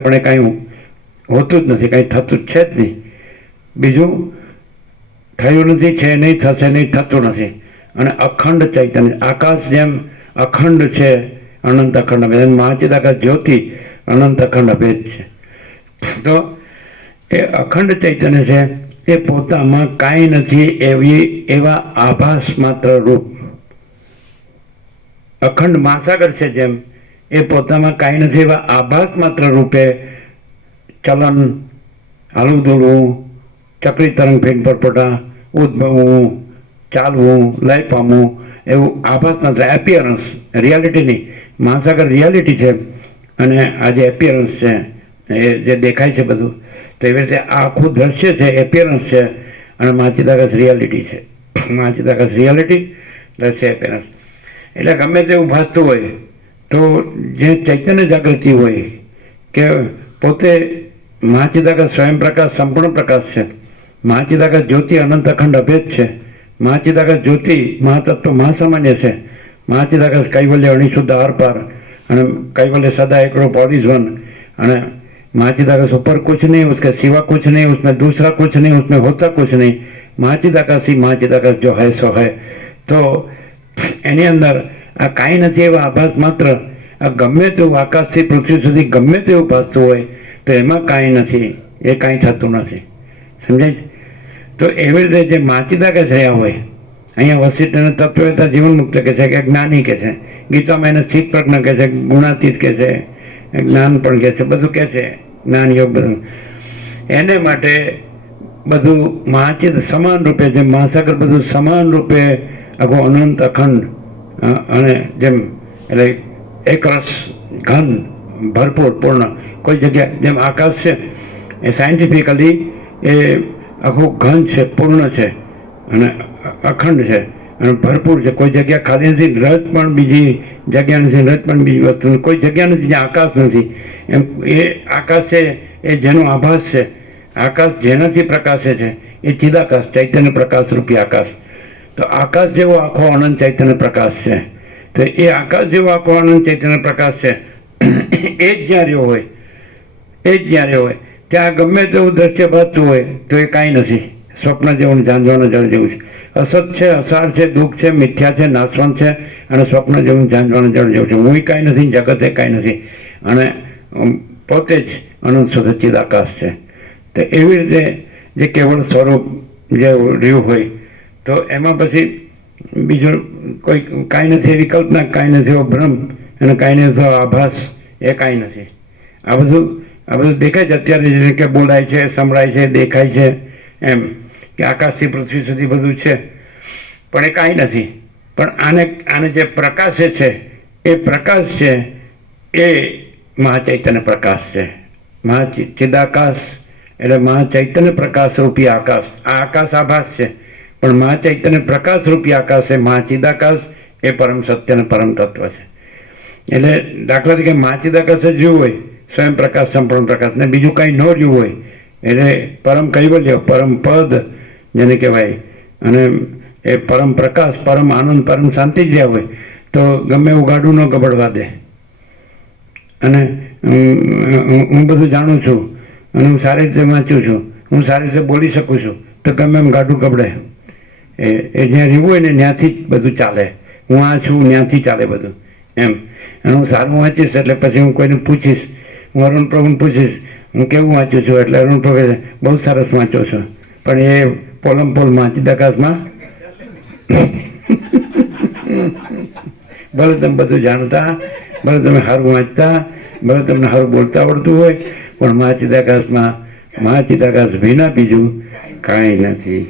પણ એ કાંઈ હોતું જ નથી, કાંઈ થતું જ છે જ નહીં. બીજું થયું નથી, છે નહીં, થશે નહીં, થતું નથી. અને અખંડ ચૈતન્ય, આકાશ જેમ અખંડ છે, અનંત અખંડ અભેદ. મહાચિદાકાશ જ્યોતિ અનંત અખંડ અભેદ છે. તો એ અખંડ ચૈતન્ય છે, એ પોતામાં કાંઈ નથી એવા આભાસ માત્ર રૂપ. અખંડ મહાસાગર છે જેમ, એ પોતામાં કાંઈ નથી એવા આભાસ માત્ર રૂપે ચલન, હાલું દોડવું, ચક્રી તરંગ ફેંક પરપોટા, ઉદ્ભવવું, ચાલવું, લય પામવું, એવું આભાસ માત્ર, એપિયરન્સ, રિયાલિટી નહીં. મહાસાગર રિયાલિટી છે અને આ જે એપિયરન્સ છે એ જે દેખાય છે બધું, તો એવી રીતે આ આખું દ્રશ્ય છે, એપિયરન્સ છે, અને મહાચિદાકાશ રિયાલિટી છે. મહાચિદાકાશ રિયાલિટી, દ્રશ્ય, એપિયરન્સ. એટલે ગમે તેવું ભાસતું હોય તો જે ચૈતન્ય જાગૃતિ હોય કે પોતે મહાચિદાકાશ સ્વયં પ્રકાશ, સંપૂર્ણ પ્રકાશ છે. મહાચિદાકાશ જ્યોતિ અનંત અખંડ અભેદ છે. મહાચિદાકાશ જ્યોતિ મહાતત્વ મહાસામાન્ય છે. મહાચિદાકાશ કૈવલ્ય અણિશુદ્ધ આરપાર, અને કૈવल्य सदा एकड़ो पॉलिस वन. અને महाचिदाकाश ऊपर कुछ नहीं, उसके सिवा कुछ नहीं, उसमें दूसरा कुछ नहीं, उसमें होता कुछ नहीं. महाचिदाकाश ही महाचिदाकाश जो है सो है. तो એની અંદર આ કાંઈ નથી એવા આભાસ માત્ર, આ ગમે તેવું આકાશથી પૃથ્વી સુધી ગમે તેવું ભાસતું હોય તો એમાં કાંઈ નથી, એ કાંઈ થતું નથી. સમજાય છે? તો એવી રીતે જે મહાચિદાકાશ રહ્યા હોય, અહીંયા વસિષ્ઠને તત્વવેતા જીવન મુક્ત કહે છે, કે જ્ઞાની કહે છે, ગીતામાં એને સ્થિત પ્રજ્ઞ કહે છે, ગુણાતીત કહે છે, જ્ઞાન પણ કહે છે, બધું કહે છે, જ્ઞાન યોગ બધું. એને માટે બધું મહાચિદ સમાન રૂપે, જેમ મહાસાગર બધું સમાન રૂપે આખું અનંત અખંડ અને જેમ એટલે એક રસ ઘન ભરપૂર પૂર્ણ. કોઈ જગ્યા જેમ આકાશ છે એ સાયન્ટિફિકલી એ આખું ઘન છે, પૂર્ણ છે અને અખંડ છે અને ભરપૂર છે. કોઈ જગ્યા ખાલી નથી, રજ પણ બીજી જગ્યા નથી, રજ પણ બીજી વસ્તુ નથી, કોઈ જગ્યા નથી જ્યાં આકાશ નથી. એમ એ આકાશ છે એ જેનો આભાસ છે, આકાશ જેનાથી પ્રકાશે છે એ ચિદાકાશ, ચૈતન્ય પ્રકાશ રૂપી આકાશ. તો આકાશ જેવો આખો અનંત ચૈતન્ય પ્રકાશ છે. તો એ આકાશ જેવો આખો અનંત ચૈતન્ય પ્રકાશ છે, એ જ જ્યાં રહ્યો હોય, એ જ જ્યાં રહ્યો હોય ત્યાં ગમે તેવું દ્રશ્ય ભાસતું હોય તો એ કાંઈ નથી, સ્વપ્ન જેવું, ઝાંઝવાના જળ જેવું છે. અસત છે, અસાર છે, દુઃખ છે, મિથ્યા છે, નાશવંત છે, અને સ્વપ્ન જેવું, ઝાંઝવાના જળ જેવું છે. હું કાંઈ નથી, જગત એ કાંઈ નથી, અને પોતે જ અનંત શુદ્ધ ચિદાકાશ છે. તો એવી રીતે જે કેવળ સ્વરૂપ જે રહ્યું હોય તો એમાં પછી બીજું કોઈ કાંઈ નથી એવી કલ્પના, કાંઈ નથી એવો ભ્રમ, અને કાંઈ નથી એવો આભાસ, એ કાંઈ નથી. આ બધું દેખાય છે અત્યારે, જેને કે બોલાય છે, સંભળાય છે, દેખાય છે, એમ કે આકાશથી પૃથ્વી સુધી બધું છે, પણ એ કાંઈ નથી. પણ આને જે પ્રકાશે છે એ પ્રકાશ છે એ મહાચૈતન્ય પ્રકાશ છે. મહાચિદાકાશ એટલે મહાચૈતન્ય પ્રકાશ રૂપી આકાશ. આ આકાશ આભાસ છે, પણ મહાચૈતન્ય પ્રકાશ રૂપી આકાશ એ મહાચિદાકાશ, એ પરમ સત્ય અને પરમ તત્વ છે. એટલે દાખલા તરીકે મહાચિદાકાશ જ રહ્યું હોય, સ્વયં પ્રકાશ, સંપૂર્ણ પ્રકાશ, ને બીજું કાંઈ ન રહ્યું હોય, એટલે પરમ કૈવલ્ય, પરમ પદ જેને કહેવાય, અને એ પરમ પ્રકાશ, પરમ આનંદ, પરમ શાંતિ જ રહ્યા હોય તો ગમે એવું ગાડું ન ગબડવા દે. અને હું બધું જાણું છું, અને હું સારી રીતે વાંચું છું, હું સારી રીતે બોલી શકું છું, તો ગમે એમ ગાડું ગબડે. એ જ્યાં રહેવું હોય ને ત્યાંથી જ બધું ચાલે. હું આ છું, ત્યાંથી ચાલે બધું એમ. અને હું સારું વાંચીશ એટલે પછી હું કોઈને પૂછીશ, હું અરુણ પ્રભુને પૂછીશ હું કેવું વાંચું છું, એટલે અરુણ પ્રભુ બહુ સરસ વાંચો છો. પણ એ પોલમ પોલ મહાચિદાકાશમાં ભલે તમે બધું જાણતા, ભલે તમે સારું વાંચતા, ભલે તમને સારું બોલતા આવડતું હોય, પણ મહાચિદાકાશમાં મહાચિદાકાશ વિના બીજું કાંઈ નથી.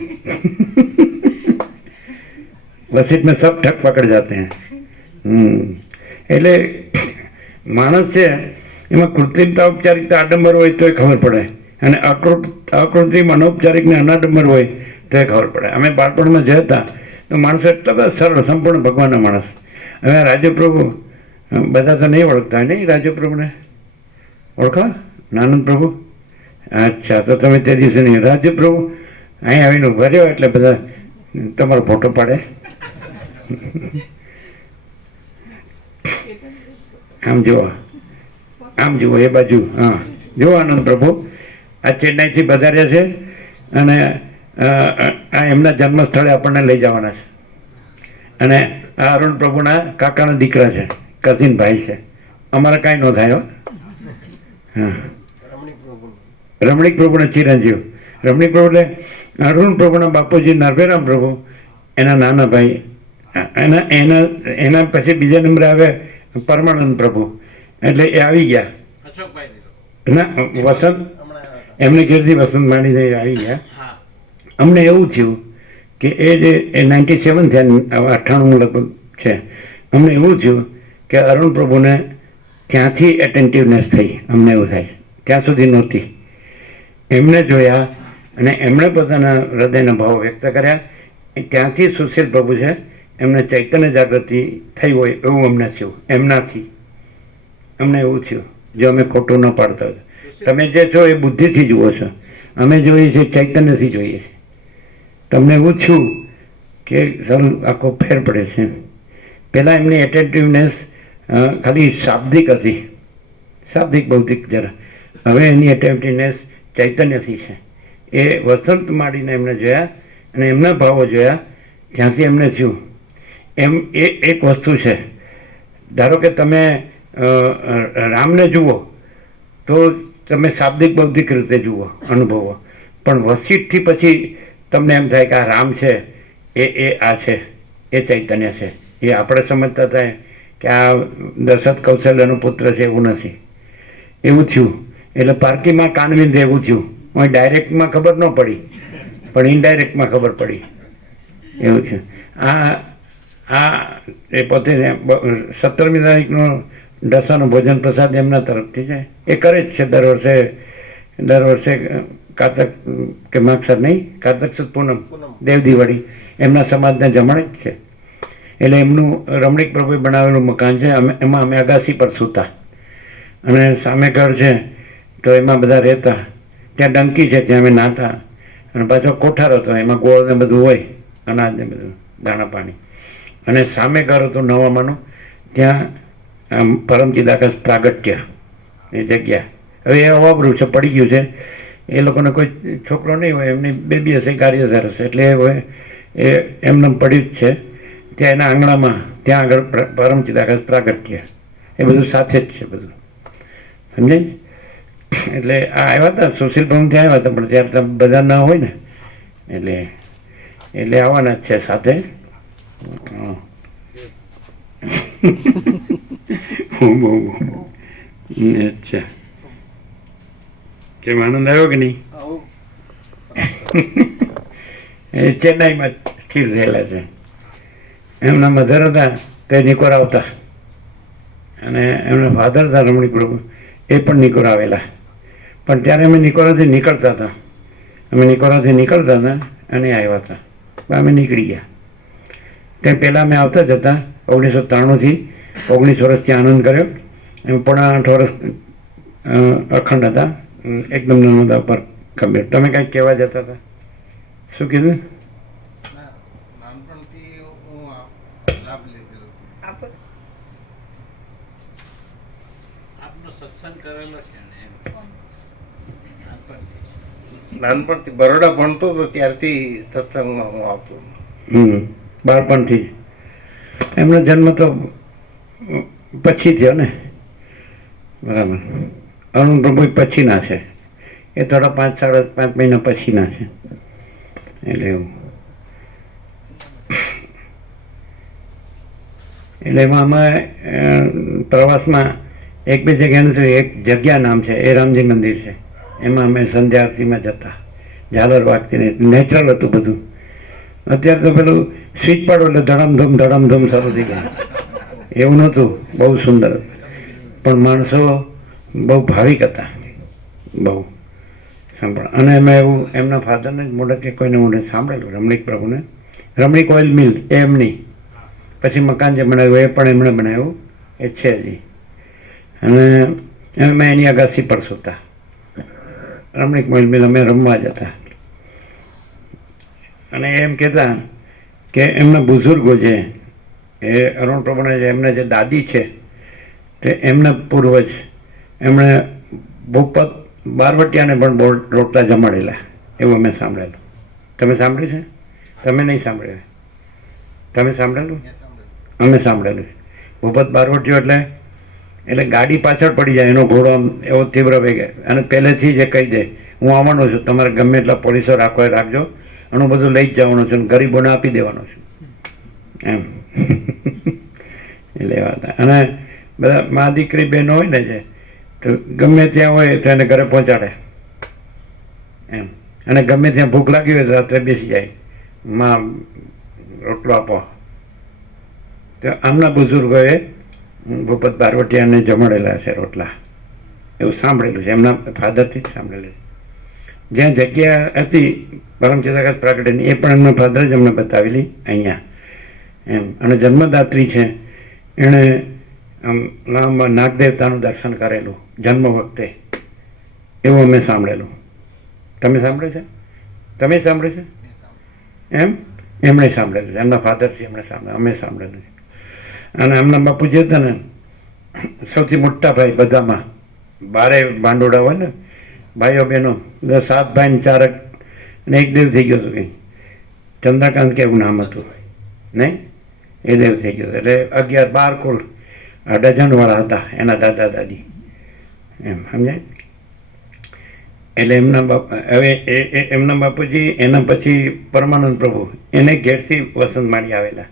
वसीठ में सब ठक पकड़ जाते हैं. એટલે માણસ છે એમાં કૃત્રિમતા, ઔપચારિકતા, આડંબર હોય તો ખબર પડે, અને અકૃત્રિમ, અનૌપચારિક ને અનાડંબર હોય તો ખબર પડે. અમે બાળપણમાં જ હતા તો માણસો એટલા બધા સરળ, સંપૂર્ણ ભગવાનના માણસ. હવે રાજ્યપ્રભુ બધા તો નહીં ઓળખતા, નહીં રાજ્યપ્રભુને ઓળખા? નાનંદ પ્રભુ? અચ્છા, તો તમે તે દિવસે નહીં. રાજ્યપ્રભુ અહીં આવીને ઉભા રહ્યો એટલે બધા તમારો ફોટો પાડે. આમ જુઓ, આમ જુઓ, એ બાજુ. હા, જો આનંદ પ્રભુ આ ચેન્નાઈથી પધાર્યા છે અને આ એમના જન્મસ્થળે આપણને લઈ જવાના છે. અને આ અરુણ પ્રભુના કાકાના દીકરા છે, કઝિન ભાઈ છે. અમારે કાંઈ ન થાય હો. હા, રમણીક પ્રભુના ચિરંજીવ. રમણીક પ્રભુ એટલે અરુણ પ્રભુના બાપુજી નરભેરામ પ્રભુ, એના નાના ભાઈ. એના એના એના પછી બીજા નંબરે આવે પરમાનંદ પ્રભુ, એટલે એ આવી ગયા. ના, વસંત એમને ઘેરથી વસંત માંડીને આવી ગયા. અમને એવું થયું કે એ જે 97 થયા, 98 લગભગ છે, અમને એવું થયું કે અરુણ પ્રભુને ત્યાંથી એટેન્ટિવનેસ થઈ. અમને એવું થાય ત્યાં સુધી નહોતી. એમને જોયા અને એમણે પોતાના હૃદયના ભાવો વ્યક્ત કર્યા. ત્યાંથી સુશીલ પ્રભુ છે, એમને ચૈતન્ય જાગૃતિ થઈ હોય એવું અમને થયું. એમનાથી અમને એવું થયું, જો અમે ખોટું ન પાડતા હોય. તમે જે છો એ બુદ્ધિથી જુઓ છો, અમે જોઈએ છીએ ચૈતન્યથી જોઈએ છીએ. તમને એવું થયું કે સારું આખો ફેર પડે છે. પહેલાં એમની એટેન્ટિવનેસ ખાલી શાબ્દિક હતી, શાબ્દિક ભૌતિક જરા. હવે એની એટેન્ટિવનેસ ચૈતન્યથી છે. એ વસંત માંડીને એમને જોયા અને એમના ભાવો જોયા, ત્યાંથી એમને થયું. એમ એ એક વસ્તુ છે, ધારો કે તમે રામને જુઓ તો તમે શાબ્દિક બૌદ્ધિક રીતે જુઓ, અનુભવો, પણ વસીઠથી પછી તમને એમ થાય કે આ રામ છે, એ આ છે, એ ચૈતન્ય છે. એ આપણે સમજતા થાય કે આ દશરથ કૌશલ્યનો પુત્ર છે, એવું નથી. એવું થયું. એટલે પારકીમાં કાનવિંદ એવું થયું. હું ડાયરેક્ટમાં ખબર ન પડી, પણ ઇનડાયરેક્ટમાં ખબર પડી. એવું થયું. એ પોતે 17મી તારીખનો ઢસાનો ભોજન પ્રસાદ એમના તરફથી છે. એ કરે જ છે દર વર્ષે કારતક કે માગસર નહીં, કારતક સુદ પૂનમ, દેવ દિવાળી એમના સમાજને જમણે જ છે. એટલે એમનું રમણીક પ્રભુએ બનાવેલું મકાન છે. એમાં અમે અગાસી પર સૂતા અને સામે ઘર છે તો એમાં બધા રહેતા. ત્યાં ડંકી છે, ત્યાં અમે નાહતા. અને પાછો કોઠાર હતો, એમાં ગોળ ને બધું હોય, અનાજ ને બધું, દાણા પાણી. અને સામે ઘર હતું નવામાનું, ત્યાં પરમચિદાકાશ પ્રાગટ્ય એ જગ્યા. હવે એ અવાબરું છે, પડી ગયું છે. એ લોકોને કોઈ છોકરો નહીં હોય, એમની બેબી હશે, કાર્યધાર હશે, એટલે એ એમને પડ્યું જ છે. ત્યાં એના આંગણામાં, ત્યાં આગળ પરમચિદાકાશ પ્રાગટ્ય, એ બધું સાથે જ છે બધું, સમજાય. એટલે આ આવ્યા હતા, સુશીલ પ્રભુ ત્યાં આવ્યા હતા, પણ ત્યારે તમે બધા ના હોય ને, એટલે આવવાના જ છે સાથે. અચ્છા, કેમ આનંદ આવ્યો કે નહીં? એ ચેન્નાઈમાં સ્થિર થયેલા છે. એમના મધર હતા તે નિકોર આવતા, અને એમના ફાધર હતા રમણીક પ્રભુ, એ પણ નિકોર આવેલા. પણ ત્યારે અમે નિકોરાથી નીકળતા હતા, અને આવ્યા હતા. અમે નીકળી ગયા. તે પહેલાં અમે આવતા જ હતા. 1993થી 19 વર્ષથી આનંદ કર્યો. એમ 8.5 વર્ષ અખંડ હતા, એકદમ નર્મદા પર ખબર. તમે કાંઈક કહેવા જતા હતા, શું કીધું? નાનપણથી બરોડા ભણતો હતો ત્યારથી સત્સંગમાં હું આવતો. બાળપણથી. એમનો જન્મ તો પછી થયો ને, બરાબર. અરુણ પ્રભુ પછીના છે, એ થોડા 5 મહિના પછીના છે. એટલે એવું. એટલે એમાં અમે પ્રવાસમાં એક બે જગ્યાનું છે. એક જગ્યા નામ છે, એ રામજી મંદિર છે. એમાં અમે સંધ્યા આરતીમાં જતા, ઝાલર વાગતીને. નેચરલ હતું બધું. અત્યારે તો પેલું સ્વિચ પાડો એટલે ધડમધમ શરૂ થઈ ગયા. એવું નહોતું, બહુ સુંદર. પણ માણસો બહુ ભાવિક હતા, બહુ સાંભળ. અને એમાં એવું એમના ફાધરને જ મોઢે કે કોઈને મોઢે સાંભળેલું, રમણીક પ્રભુને. રમણીક ઓઇલ મિલ એ એમની. પછી મકાન જે બનાવ્યું એ પણ એમણે બનાવ્યું, એ છે હજી. અને અમે એની અગાસી પર સૂતા. રમણીક ઓઇલ મિલ અમે રમવા જતા. અને એમ કહેતા કે એમના બુઝુર્ગો છે, એ અરુણ પ્રભુને એમને જે દાદી છે, તે એમના પૂર્વજ, એમણે ભૂપત બારવટિયાને પણ બહુ રોટલા જમાડેલા એવું અમે સાંભળેલું. તમે સાંભળ્યું છે? તમે નહીં સાંભળ્યું? તમે સાંભળેલું? અમે સાંભળેલું છે. ભૂપત બારવટીયો એટલે ગાડી પાછળ પડી જાય, એનો ઘોડો આમ એવો તીવ્ર વેગે, અને પહેલેથી જ એ કહી દે હું આવવાનો છું, તમારે ગમે એટલા પોલીસો રાખો એ રાખજો, અને હું બધું લઈ જ જવાનું છું, ગરીબોને આપી દેવાનો છું એમ. એટલે એવા હતા. અને બધા મા દીકરી બહેનો હોય ને જે, તો ગમે ત્યાં હોય તો એને ઘરે પહોંચાડે એમ. અને ગમે ત્યાં ભૂખ લાગી હોય તો રાત્રે બેસી જાય, માં રોટલો આપો. તો આમના બુઝુર્ગોએ ભૂપત બારવટિયાને જમાડેલા છે રોટલા, એવું સાંભળેલું છે, એમના ફાધરથી જ સાંભળેલું છે. જ્યાં જગ્યા હતી પરમ ચિદાકાશ પ્રાગટ્યની, એ પણ એમના ફાધર જ અમને બતાવેલી અહીંયા એમ. અને જન્મદાત્રી છે, એણે આમ નાગદેવતાનું દર્શન કરેલું જન્મ વખતે, એવું અમે સાંભળેલું. તમે સાંભળે છે? તમે સાંભળે છે એમ? એમણે સાંભળેલું છે, એમના ફાધરથી એમણે સાંભળેલું, અમે સાંભળેલું છે. અને એમના બાપુ જે હતા ને, સૌથી મોટા ભાઈ બધામાં, 12 ભાંડોળા હોય ને ભાઈઓ બહેનો, 7 ભાઈ ને 4 અને એક દેવ થઈ ગયો હતો કંઈ, ચંદ્રકાંત કે એવું નામ હતું નહીં, એ દેવ થઈ ગયો. એટલે 11 12 કુલ ડઝનવાળા હતા એના દાદા દાદી એમ, સમજાય? એટલે એમના હવે એમના બાપુજી એના પછી પરમાનંદ પ્રભુ એને ઘેરથી વસંતમાળી આવેલા.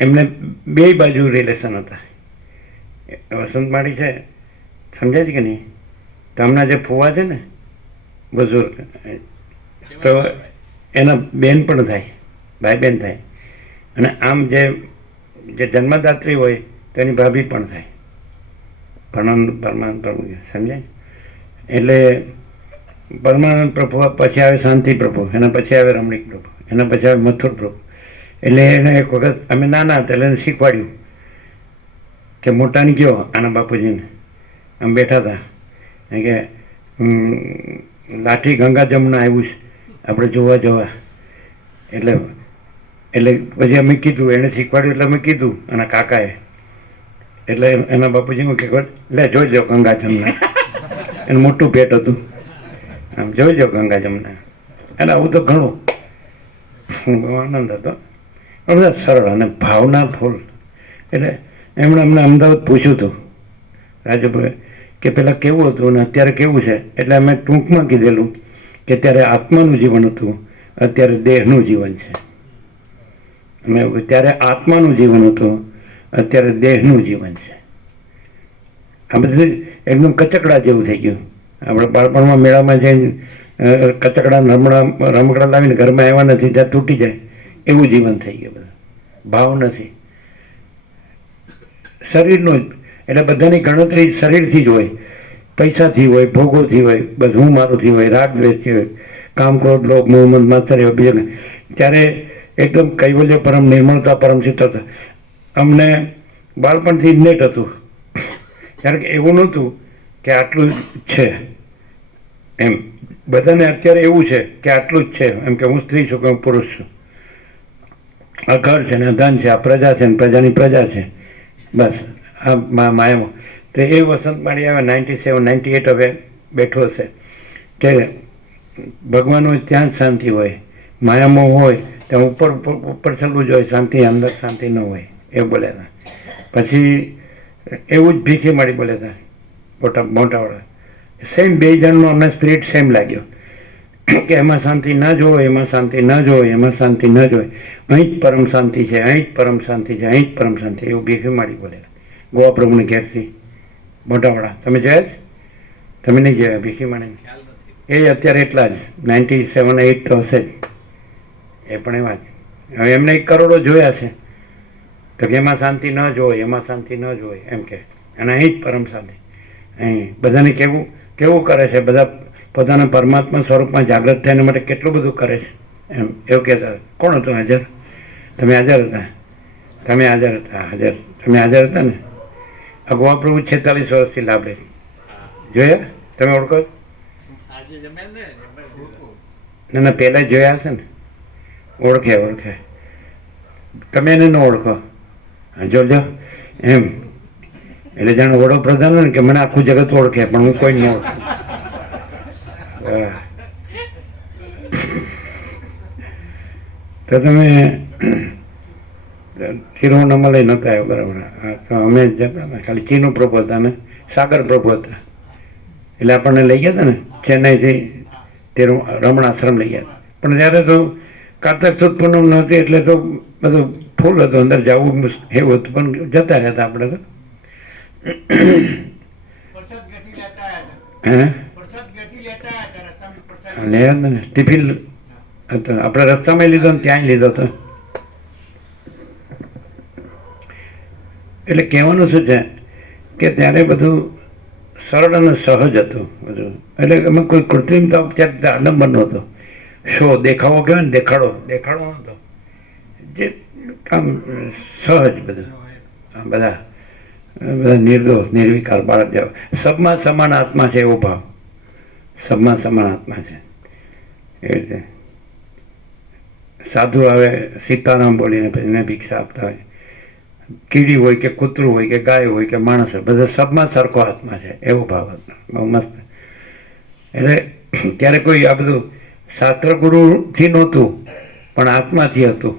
એમને બે બાજુ રિલેશન હતા. વસંતમાળી છે, સમજાય છે કે નહીં? તો હમણાં જે ફુવા છે ને બુઝુર્ગ, તો એના બેન પણ થાય, ભાઈ બેન થાય. અને આમ જે જન્મદાત્રી હોય તો એની ભાભી પણ થાય, પરમાનંદ પ્રભુ, સમજાય? એટલે પરમાનંદ પ્રભુ પછી આવે શાંતિ પ્રભુ, એના પછી આવે રમણીક પ્રભુ, એના પછી આવે મથુર પ્રભુ. એટલે એને એક વખત અમે નાના હતા એટલે એને શીખવાડ્યું કે મોટાને કહો, આના બાપુજીને આમ બેઠા હતા કે લાઠી ગંગા જમના આવ્યું છે, આપણે જોવા જવા. એટલે પછી અમે કીધું, એણે શીખવાડ્યું એટલે અમે કીધું, અને કાકાએ, એટલે એના બાપુજી કે લે જોઈ જાઓ ગંગા જમના. એનું મોટું પેટ હતું, આમ જોઈ જાઓ ગંગા જમના. અને આવું તો ઘણું બહુ આનંદ હતો, બધા સરળ અને ભાવના ફૂલ. એટલે એમણે અમને અમદાવાદ પૂછ્યું હતું રાજુભાઈ કે પહેલાં કેવું હતું અને અત્યારે કેવું છે. એટલે અમે ટૂંકમાં કીધેલું કે ત્યારે આત્માનું જીવન હતું, અત્યારે દેહનું જીવન છે. અમે ત્યારે આત્માનું જીવન હતું, અત્યારે દેહનું જીવન છે. આ બધું એકદમ કચકડા જેવું થઈ ગયું. આપણે બાળપણમાં મેળામાં જઈને કચકડા રમકડા લાવીને ઘરમાં આવ્યા નથી ત્યાં તૂટી જાય એવું જીવન થઈ ગયું. બધું ભાવ નથી શરીરનું જ. એટલે બધાની ગણતરી શરીરથી જ હોય, પૈસાથી હોય, ભોગોથી હોય, બસ હું મારુંથી હોય, રાગ દ્વેષથી હોય, કામ ક્રોધ લોભ મોહ મદ માત્સર્ય બીજું. ત્યારે એકદમ કૈવલ્ય પરમ, નિર્મળતા પરમ ચિત્ત. અમને બાળપણથી નેટ હતું, કારણ કે એવું નહોતું કે આટલું છે એમ. બધાને અત્યારે એવું છે કે આટલું જ છે એમ, કે હું સ્ત્રી છું કે હું પુરુષ છું, આ ઘર છે ને ધન છે, આ પ્રજા છે ને પ્રજાની પ્રજા છે, બસ આ માયામાં. તો એ વસંતમાળી આવે 97 98 હવે બેઠો હશે કે ભગવાન હોય ત્યાં જ શાંતિ હોય, માયામાં હોય ત્યાં ઉપર ચાલવું જોઈએ, શાંતિ અંદર શાંતિ ન હોય એવું બોલ્યા હતા. પછી એવું જ ભીખી માળી બોલ્યા હતા મોટાવાળા. સેમ બે જણનો અમને સ્પિરિટ સેમ લાગ્યો કે એમાં શાંતિ ન જોવે, એમાં શાંતિ ન જોવે, એમાં શાંતિ ન જોવે, અહીં જ પરમ શાંતિ છે, અહીં જ પરમ શાંતિ છે, અહીં જ પરમ શાંતિ, એવું ભીખી માળી બોલેલા ગોવા પ્રભુની ઘેરથી મોટાવાળા. તમે જોયા જ? તમે નહીં જોયા ભીખી માળી? એ અત્યારે એટલા જ 97 8 તો હશે જ, એ પણ એવા જ. હવે એમને 1 કરોડો જોયા છે તો કે એમાં શાંતિ ન જોવે, એમાં શાંતિ ન જોવે એમ કે, અને અહીં જ પરમ શાંતિ. અહીં બધાને કેવું કરે છે, બધા પોતાના પરમાત્મા સ્વરૂપમાં જાગૃત થયા માટે કેટલું બધું કરે છે એમ, એવું કહેતા. કોણ હતું હાજર? તમે હાજર હતા? તમે હાજર હતા? હાજર, તમે હાજર હતા ને? આ ગોવા પ્રભુ 46 વર્ષથી લાભ લે. જોયા? તમે ઓળખો? ના ના, પહેલાં જોયા હશે ને, ઓળખે. તમે એને ન ઓળખો? જોજો એમ. એટલે જાણે વડોપ્રધાન હોય ને કે મને આખું જગત ઓળખે પણ હું કોઈ ન ઓળખું હા. તો તમે તિરુવન્નામલઈ નહોતા આવ્યા બરાબર. હા, તો અમે જતા ને ખાલી ચીનુ પ્રભુ હતા ને સાગર પ્રભુ હતા. એટલે આપણને લઈ ગયા હતા ને ચેન્નાઈથી રમણાશ્રમ લઈ ગયા. પણ ત્યારે તો કારતક સુદ પૂનમ નહોતી એટલે તો બધું ફૂલ હતું, અંદર જવું એવું હતું, પણ જતા રહેતા આપણે તો. હે લે ને ટિફિન હતો આપણે રસ્તામાં લીધો ને ત્યાં લીધો હતો. એટલે કહેવાનું શું છે કે ત્યારે બધું સરળ અને સહજ હતું બધું. એટલે એમાં કોઈ કૃત્રિમતા ઉપચારિકતા આડંબર નહોતો. શો દેખાવો કહેવાય ને, દેખાડો નહોતો. જે કામ સહજ બધું. બધા નિર્દોષ નિર્વિકાર બાળક જેવા. સબમાં સમાન આત્મા છે એવો ભાવ. સબમાં સમાન આત્મા છે એવી રીતે. સાધુ આવે સીતારામ બોલીને પછી એને ભિક્ષા આપતા હોય. કીડી હોય કે કૂતરું હોય કે ગાય હોય કે માણસ હોય, બધા સબમાં સરખો આત્મા છે એવો ભાવ હતો. બહુ મસ્ત. એટલે ત્યારે કોઈ આ બધું શાસ્ત્ર ગુરુથી નહોતું, પણ આત્માથી હતું.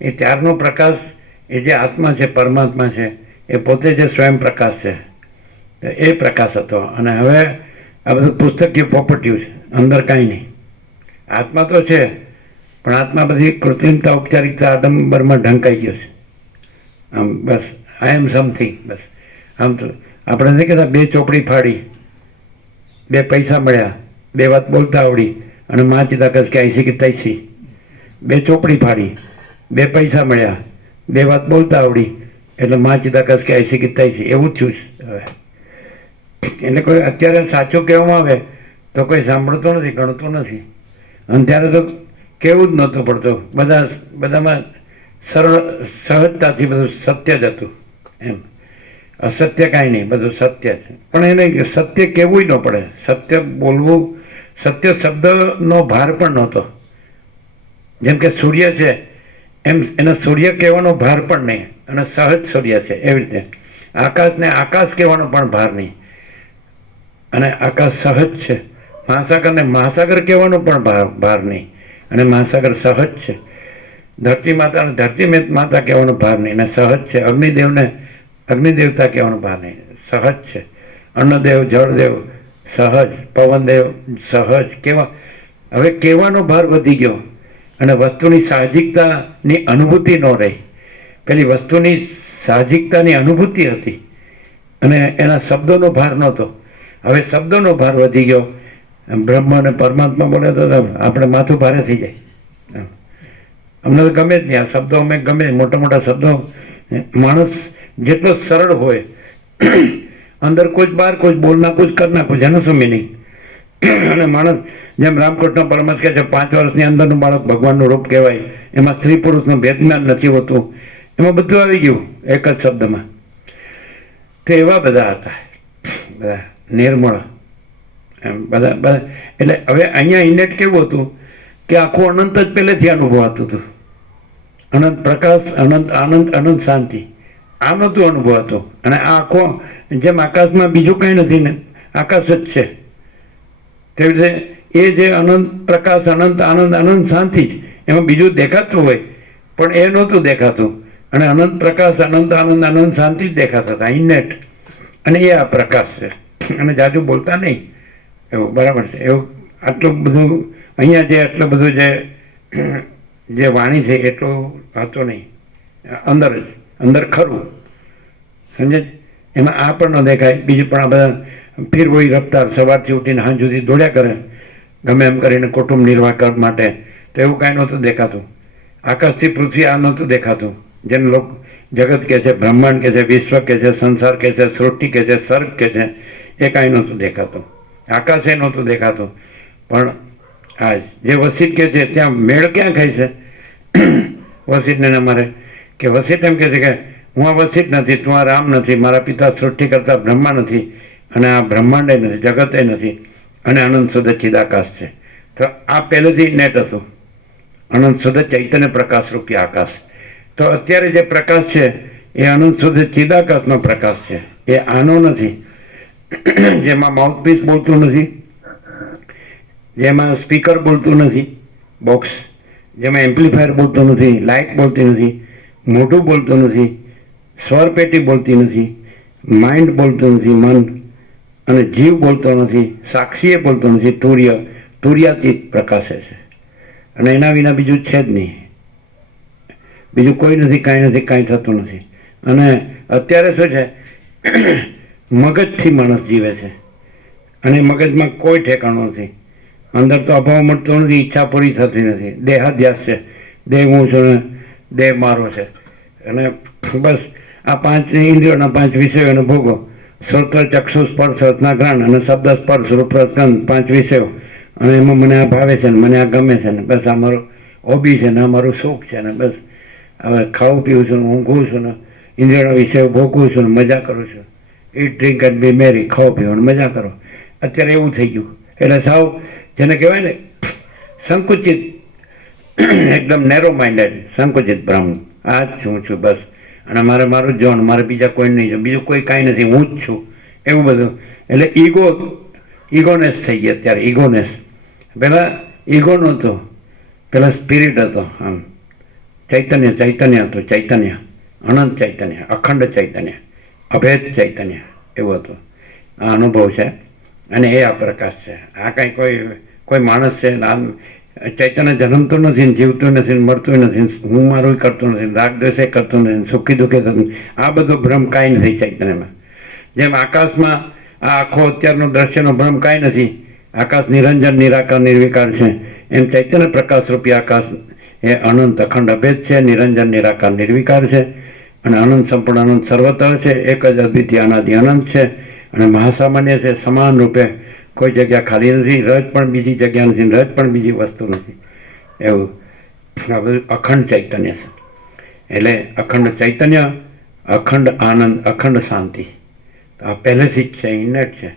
એ ત્યારનો પ્રકાશ, એ જે આત્મા છે, પરમાત્મા છે, એ પોતે જે સ્વયં પ્રકાશ છે, તો એ પ્રકાશ હતો. અને હવે આ બધું પુસ્તકીય પોપટ્યું છે, અંદર કાંઈ નહીં. આત્મા તો છે, પણ આત્મા બધી કૃત્રિમતા ઔપચારિકતા આડંબરમાં ઢંકાઈ ગયો છે. આમ બસ આઈ એમ સમથિંગ, બસ આમ તો આપણે નથી કહેતા 2 ચોપડી ફાડી, 2 પૈસા મળ્યા, 2 વાત બોલતા આવડી અને માં ચિદાકસ કે આઈસી કે તૈસી. 2 ચોપડી ફાડી, 2 પૈસા મળ્યા, 2 વાત બોલતા આવડી એટલે માં ચિદાકસ કે આઈસી કે તૈસી. એવું જ થયું છે હવે. એટલે કોઈ અત્યારે સાચું કહેવામાં આવે તો કોઈ સાંભળતું નથી, ગણતું નથી. અને ત્યારે તો કહેવું જ નહોતું પડતું. બધામાં સરળ સહજતાથી બધું સત્ય જ હતું એમ. અસત્ય કાંઈ નહીં, બધું સત્ય છે. પણ એને સત્ય કહેવું ન પડે, સત્ય બોલવું, સત્ય શબ્દનો ભાર પણ નહોતો. જેમ કે સૂર્ય છે એમ એને સૂર્ય કહેવાનો ભાર પણ નહીં, અને સહજ સૂર્ય છે એવી રીતે. આકાશને આકાશ કહેવાનો પણ ભાર નહીં, અને આકાશ સહજ છે. મહાસાગરને મહાસાગર કહેવાનો પણ ભાર નહીં, અને મહાસાગર સહજ છે. ધરતી માતાને ધરતી માતા કહેવાનો ભાર નહીં, અને સહજ છે. અગ્નિદેવને અગ્નિદેવતા કહેવાનો ભાર નહીં, સહજ છે. અન્નદેવ જળદેવ સહજ, પવનદેવ સહજ. હવે કહેવાનો ભાર વધી ગયો, અને વસ્તુની સાહજિકતાની અનુભૂતિ ન રહી. પેલી વસ્તુની સાહજિકતાની અનુભૂતિ હતી અને એના શબ્દોનો ભાર નહોતો. હવે શબ્દોનો ભાર વધી ગયો. બ્રહ્મ અને પરમાત્મા બોલે તો આપણે માથું ભારે થઈ જાય. અમને તો ગમે જ નહીં આ શબ્દો. અમે ગમે મોટા મોટા શબ્દો. માણસ જેટલો સરળ હોય, અંદર કુછ બહાર કુછ બોલના કુછ કરના કુછ, એનો શું મિનિંગ. અને માણસ જેમ રામકૃષ્ણ પરમહંસ કહે છે 5 વર્ષની અંદરનું બાળક ભગવાનનું રૂપ કહેવાય. એમાં સ્ત્રી પુરુષનું ભેદજ્ઞાન નથી હોતું. એમાં બધું આવી ગયું એક જ શબ્દમાં. તો એવા બધા હતા, બધા નિર્મળ એમ બધા. એટલે હવે અહીંયા ઇનેટ કેવું હતું કે આખું અનંત જ પહેલેથી અનુભવાતું હતું. અનંત પ્રકાશ, અનંત આનંદ, અનંત શાંતિ. આ નહોતું અનુભવાતું. અને આ આખો જેમ આકાશમાં બીજું કંઈ નથી ને, આકાશ જ છે. તેવી રીતે એ જે અનંત પ્રકાશ, અનંત આનંદ, અનંત શાંતિ જ, એમાં બીજું દેખાતું હોય પણ એ નહોતું દેખાતું. અને અનંત પ્રકાશ, અનંત આનંદ, અનંત શાંતિ જ દેખાતા હતા ઇનેટ. અને એ આ પ્રકાશ છે. અને જાજુ બોલતા નહીં એવું, બરાબર છે. એવું આટલું બધું અહીંયા જે આટલું બધું જે વાણી છે એટલું હતું નહીં. અંદર ખરું, સમજે. એમાં આ પણ ન દેખાય. બીજું પણ આ બધા ફીરવોઈ રફતાર, સવારથી ઉઠીને સાંજ સુધી દોડ્યા કરે ગમે એમ કરીને કુટુંબ નિર્વાહ કરવા માટે. તો એવું કાંઈ નહોતું દેખાતું. આકાશથી પૃથ્વી આ નહોતું દેખાતું. જેને લોકો જગત કહે છે, બ્રહ્માંડ કહે છે, વિશ્વ કહે છે, સંસાર કહે છે, સૃષ્ટિ કહે છે, સર્ગ કહે છે, એ કાંઈ નહોતું દેખાતું. આકાશે નહોતું દેખાતું. પણ આ જે વસીત કહે છે ત્યાં મેળ ક્યાં ખાય છે વસીતને અમારે. કે વસીત એમ કહે છે કે હું આ વસીત નથી, તું આ રામ નથી, મારા પિતા સૃષ્ટિ કરતા બ્રહ્મા નથી, અને આ બ્રહ્માંડે નથી, જગતે નથી, અને અનંત શુદ્ધ ચિદાકાશ છે. તો આ પહેલેથી નેટ હતું, અનંત શુદ્ધ ચૈતન્ય પ્રકાશ રૂપી આકાશ. તો અત્યારે જે પ્રકાશ છે એ અનંત શુદ્ધ ચિદાકાશનો પ્રકાશ છે. એ આનો નથી જેમાં માઉથપીસ બોલતું નથી, જેમાં સ્પીકર બોલતું નથી, બોક્સ, જેમાં એમ્પ્લીફાયર બોલતું નથી, લાઇટ બોલતી નથી, મોઢું બોલતું નથી, સ્વર પેટી બોલતી નથી, માઇન્ડ બોલતું નથી, મન, અને જીવ બોલતો નથી, સાક્ષીએ બોલતો નથી, તુર્યાતીત પ્રકાશે છે. અને એના વિના બીજું છે જ નહીં, બીજું કોઈ નથી, કાંઈ નથી, કાંઈ થતું નથી. અને અત્યારે શું છે, મગજથી માણસ જીવે છે અને મગજમાં કોઈ ઠેકાણું નથી. અંદર તો અભાવ મળતો નથી, ઈચ્છા પૂરી થતી નથી, દેહાધ્યાસ છે, દેહ હું છું ને દેહ મારો છે. અને બસ આ 5 ઇન્દ્રિયોના 5 વિષયોનો ભોગો, શ્રોત્ર ચક્ષુ સ્પર્શ રસના ઘ્રાણ અને શબ્દ સ્પર્શ રૂપ રસગંધ 5 વિષયો, અને એમાં મને આ ભાવે છે ને મને આ ગમે છે ને બસ આ મારો હોબી છે ને આ મારું શોખ છે ને બસ હવે ખાવું પીવું છું ને ઊંઘું છું ને ઇન્દ્રિયોના વિષયો ભોગવું છું ને મજા કરું છું. ઈટ ડ્રિંક એન્ડ બી મેરી, ખાઓ પીવો ને મજા કરો. અત્યારે એવું થઈ ગયું. એટલે સાવ જેને કહેવાય ને સંકુચિત, એકદમ નેરો માઇન્ડેડ, સંકુચિત બ્રહ્મ, આ જ હું છું બસ. અને મારે મારું જ જોવાનું, મારે બીજા કોઈ નહીં જો, બીજું કોઈ કાંઈ નથી, હું જ છું, એવું બધું. એટલે ઈગોનેસ થઈ ગઈ અત્યારે, ઈગોનેસ. પહેલાં ઈગો નહોતો, પહેલાં સ્પિરિટ હતો, આમ ચૈતન્ય હતું, ચૈતન્ય, અનંત ચૈતન્ય, અખંડ ચૈતન્ય, અભેદ ચૈતન્ય, એવું હતું. આ અનુભવ છે અને એ આ પ્રકાશ છે. આ કાંઈ કોઈ માણસ છે આમ ચૈતન્ય જન્મતું નથી ને જીવતું નથી ને મરતું નથી, હું મારું કરતું નથી, રાગ દ્વેષે કરતું નથી, સુખી દુઃખે થતું, આ બધો ભ્રમ કાંઈ નથી ચૈતન્યમાં. જેમ આકાશમાં આ આખો અત્યારનો દ્રશ્યનો ભ્રમ કાંઈ નથી, આકાશ નિરંજન નિરાકાર નિર્વિકાર છે, એમ ચૈતન્ય પ્રકાશ રૂપી આકાશ એ અનંત અખંડ અભેદ છે, નિરંજન નિરાકાર નિર્વિકાર છે અને અનંત સંપૂર્ણ અનંત સર્વતઃ છે, એક જ અદ્વિતીય અનાદિ અનંત છે અને મહાસામાન્ય છે. સમાન રૂપે કોઈ જગ્યા ખાલી નથી, રજ પણ બીજી જગ્યા નથી, રજ પણ બીજી વસ્તુ નથી, એવું આ બધું અખંડ ચૈતન્ય છે. એટલે અખંડ ચૈતન્ય, અખંડ આનંદ, અખંડ શાંતિ, આ પહેલેથી જ છે, ઇન્નેટ છે.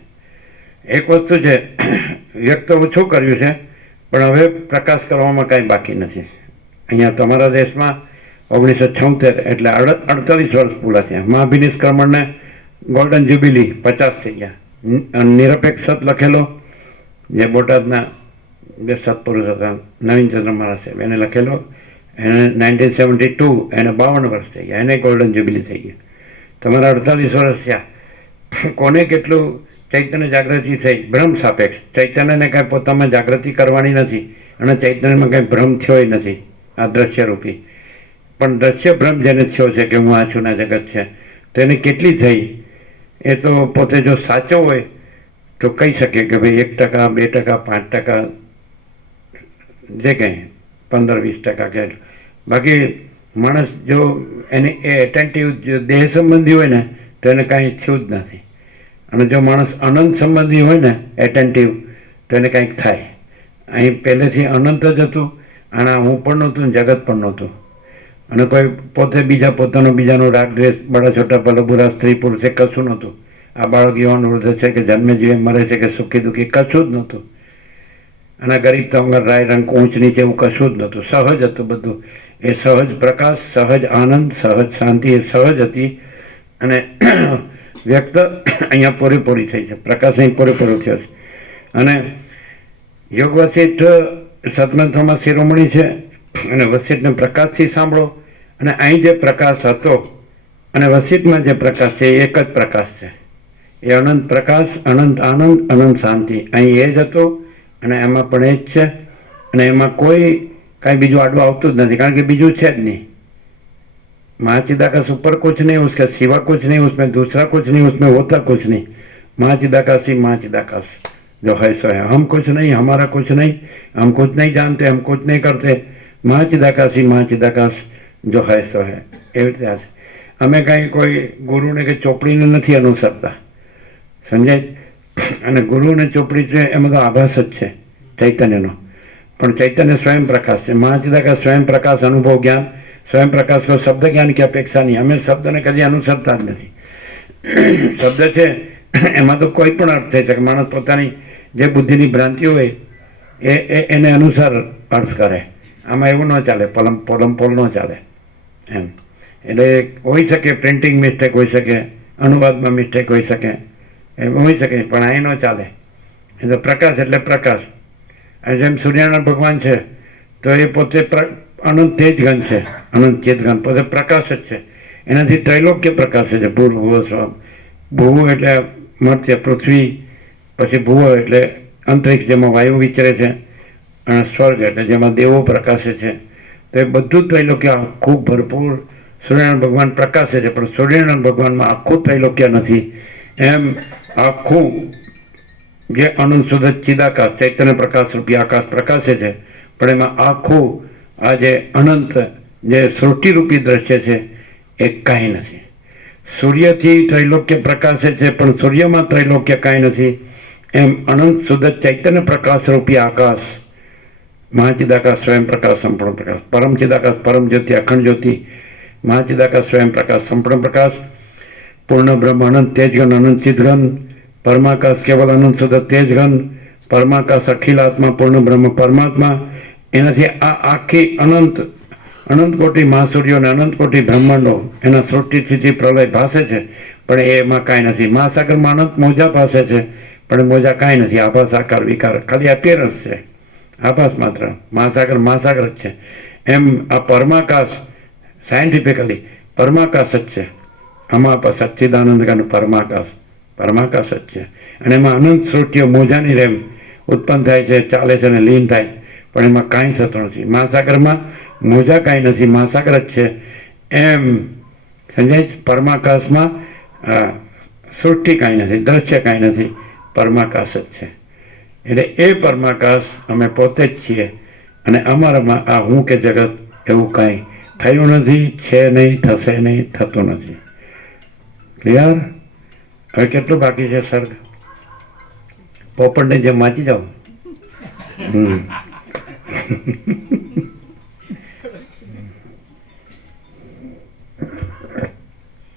એક વસ્તુ છે, વ્યક્ત ઓછું કર્યું છે પણ હવે પ્રકાશ કરવામાં કાંઈ બાકી નથી. અહીંયા તમારા દેશમાં 1976 એટલે 48 વર્ષ પૂરા થયા. મહાભિનિષ્ક્રમણને ગોલ્ડન જ્યુબિલી 50 થઈ ગયા. નિરપેક્ષ સત લખેલો, જે બોટાદના બે સત્પુરુષ હતા, નવીનચંદ્ર મહારાજ સાહેબ, એને લખેલો, એને 1972, એને 52 વર્ષ થઈ ગયા, એને ગોલ્ડન જ્યુબિલી થઈ ગઈ. તમારા 48 વર્ષ થયા. કોને કેટલું ચૈતન્ય જાગૃતિ થઈ? ભ્રમ સાપેક્ષ. ચૈતન્યને કાંઈ પોતામાં જાગૃતિ કરવાની નથી અને ચૈતન્યમાં કાંઈ ભ્રમ થયોય નથી આ દ્રશ્યરૂપી. પણ દ્રશ્ય ભ્રમ જેને થયો છે કે હું આ છું ના જગત છે, તો એને કેટલી થઈ એ તો પોતે જો સાચો હોય તો કહી શકે કે ભાઈ 1%, 2%, 5%, જે કંઈ 15-20% કે. બાકી માણસ જો એને એ એટેન્ટિવ દેહ સંબંધી હોય ને તો એને કાંઈ થયું જ નથી. અને જો માણસ અનંત સંબંધી હોય ને એટેન્ટિવ તો એને કંઈક થાય. અહીં પહેલેથી અનંત જ હતું અને હું પણ નહોતું ને જગત પણ નહોતું. અને કોઈ પોતે બીજાનો રાગ દ્વેષ, બડા છોટા ભલે બુરા, સ્ત્રી પુરુષ, એ કશું નહોતું. આ બાળક યુવાન વૃદ્ધ છે કે જન્મે જીવે મરે છે કે સુખી દુઃખી, કશું જ નહોતું. અને ગરીબ તંગર રાય રંગ ઊંચ નીચે એવું કશું જ નહોતું, સહજ હતું બધું. એ સહજ પ્રકાશ, સહજ આનંદ, સહજ શાંતિ એ સહજ હતી. અને વ્યક્ત અહીંયા પૂરેપૂરી થઈ છે, પ્રકાશ અહીં પૂરેપૂરો થયો છે. અને યોગ વસિષ્ઠ સત્ગ્રંથોમાં શિરોમણી છે અને વસિષ્ઠને પ્રકાશથી સાંભળો. અને અહીં જે પ્રકાશ હતો અને વસિષ્ઠમાં જે પ્રકાશ છે એ એક જ પ્રકાશ છે. એ અનંત પ્રકાશ, અનંત આનંદ, અનંત શાંતિ, અહીં એ જ હતો અને એમાં પણ એ જ છે. અને એમાં કોઈ કાંઈ બીજું આડું આવતું જ નથી, કારણ કે બીજું છે જ નહીં. महाचिदाकाश ऊपर कुछ नहीं, उसके सिवा कुछ नहीं, उसमें दूसरा कुछ नहीं, उसमें होता कुछ नहीं. महाचिदाकाश ही महाचिदाकाश जो है सो है. हम कुछ नहीं, हमारा कुछ नहीं, हम कुछ नहीं जानते, हम कुछ नहीं करते. महाचिदाकाश ही महाचिदाकाश जो है सो है. એવી રીતે છે. અમે કાંઈ કોઈ ગુરુને કે ચોપડીને નથી અનુસરતા, સમજાય? અને ગુરુને ચોપડી છે એમાં તો આભાસ જ છે ચૈતન્યનો. પણ ચૈતન્ય સ્વયં પ્રકાશ છે. महाचिदाकाश स्वयं प्रकाश, अनुभव, ज्ञान, स्वयं प्रकाश को शब्द ज्ञान की अपेक्षा नहीं. અમે શબ્દને કદી અનુસરતા જ નથી. શબ્દ છે એમાં તો કોઈ પણ અર્થ થઈ શકે. માણસ પોતાની જે બુદ્ધિની ભ્રાંતિ હોય એને અનુસાર અર્થ કરે. આમાં એવું ન ચાલે, પોલમ ન ચાલે એમ. એટલે હોઈ શકે પ્રિન્ટિંગ મિસ્ટેક હોઈ શકે, અનુવાદમાં મિસ્ટેક હોઈ શકે, એમ હોઈ શકે, પણ અહીં ન ચાલે. એટલે પ્રકાશ એટલે પ્રકાશ. અને જેમ સૂર્યનારાયણ ભગવાન છે તો એ પોતે અનંત તેજ ઘન છે, અનંત ચેત ઘન, પોતે પ્રકાશ જ છે. એનાથી ત્રૈલોક્ય પ્રકાશે છે. ભૂર ભૂવો સ્વ. ભૂવો એટલે મર્ત્ય પૃથ્વી, પછી ભૂવો એટલે અંતરિક્ષ જેમાં વાયુ વિચરે છે, અને સ્વર્ગ એટલે જેમાં દેવો પ્રકાશે છે. તો એ બધું ત્રૈલોક્ય ખૂબ ભરપૂર સૂર્યનારાયણ ભગવાન પ્રકાશે છે. પણ સૂર્યનારાયણ ભગવાનમાં આખું ત્રૈલોક્ય નથી. એમ આખું જે અનંત શુદ્ધ ચિદાકાશ ચૈતન્ય પ્રકાશ રૂપી આકાશ પ્રકાશે છે, પણ એમાં આખું આ જે અનંત જે સૃષ્ટિરૂપી દ્રશ્ય છે એ કાંઈ નથી. સૂર્યથી ત્રૈલોક્ય પ્રકાશે છે, પણ સૂર્યમાં ત્રૈલોક્ય કાંઈ નથી. એમ અનંત શુદ્ધ ચૈતન્ય પ્રકાશ રૂપી આકાશ, મહાચિદાકાશ સ્વયં પ્રકાશ સંપૂર્ણ પ્રકાશ, પરમ ચિદાકાશ પરમ જ્યોતિ અખંડ જ્યોતિ, મહાચિદાકાશ સ્વયં પ્રકાશ સંપૂર્ણ પ્રકાશ, પૂર્ણ બ્રહ્મ અનંત તેજઘન અનંત ચિદઘન, પરમાકાશ કેવલ અનંત શુદ્ધ તેજઘન, પરમાકાશ અખિલ આત્મા પૂર્ણ બ્રહ્મ પરમાત્મા. એનાથી આ આખી અનંત કોટી મહાસૂર્યો અને અનંત કોટી બ્રહ્માંડો એના સૃષ્ટિ સ્થિતિ પ્રલય ભાસે છે, પણ એમાં કાંઈ નથી. મહાસાગરમાં અનંત મોજા ભાસે છે, પણ મોજા કાંઈ નથી. આભાસ આકાર વિકાર ખાલી અપિયરન્સ છે, આભાસ માત્ર. મહાસાગર જ છે. એમ આ પરમાકાશ સાયન્ટિફિકલી પરમાકાશ જ છે. આમાં સચ્ચિદાનંદ કાનું પરમાકાશ જ છે. અને એમાં અનંત સૃષ્ટિઓ મોજાની રેમ ઉત્પન્ન થાય છે, ચાલે છે અને લીન થાય, પણ એમાં કાંઈ થતું નથી. મહાસાગરમાં મોજા કાંઈ નથી, મહાસાગર જ છે. એમ સમજાય છે. પરમાકાશમાં સૃષ્ટિ કાંઈ નથી, દ્રશ્ય કાંઈ નથી, પરમાકાશ જ છે. એટલે એ પરમાકાશ અમે પોતે જ છીએ. અને અમારામાં આ હું કે જગત એવું કાંઈ થયું નથી, છે નહીં, થશે નહીં, થતું નથી. ક્લિયર? હવે કેટલું બાકી છે સર? પોપટને જેમ વાંચી જાઓ.